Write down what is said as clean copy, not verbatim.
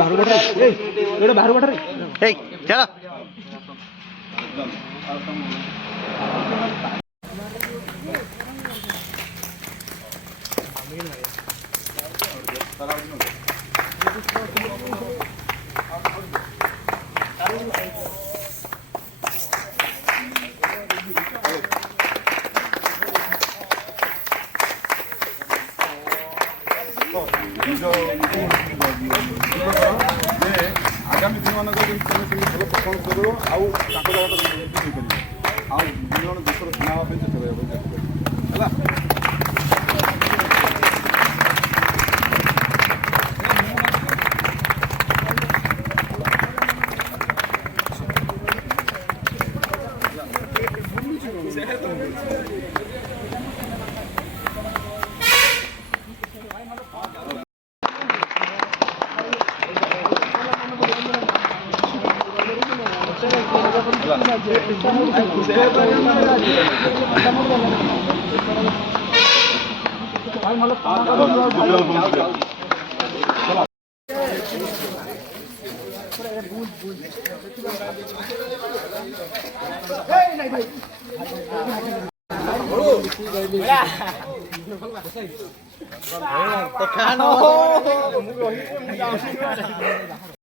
बाहर बैठ रे ए बाहर बैठ रे ए चलो आगामी दिन मान भल परफर्म कर देशर सुना चेष्टा